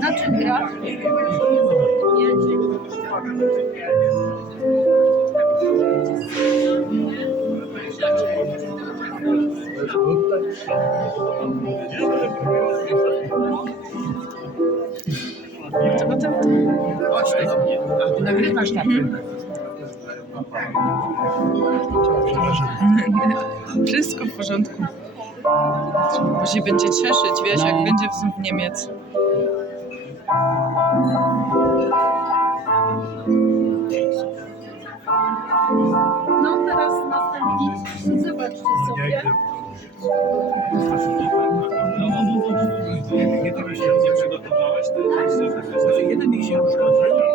Na czym gra? To potem Chodź do mnie. A ty nagrywasz tak. wszystko w porządku. Bo się będzie cieszyć, wiesz, jak będzie znów Niemiec. No teraz następnie zobaczcie sobie. Nie przygotowałeś, to jeden mi się uszkodził.